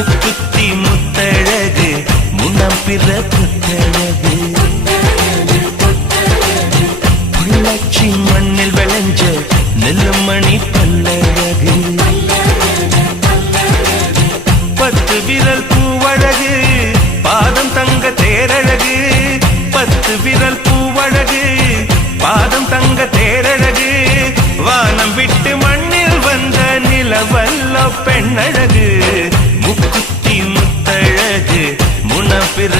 முக்குத்தி முத்தழகு முன்னம் பிற புத்தழகு பொள்ளாச்சி மண்ணில் விளைஞ்ச நெல்லுமணி பல்லழகு 10 விரல் பூவழகு பாதம் தங்க தேரழகு 10 விரல் பூவழகு பாதம் தங்க தேரழகு வானம் விட்டு மண்ணில் வந்த நிலவல்ல பெண்ணழகு முக்குத்தி முத்தழகு முனப்பிற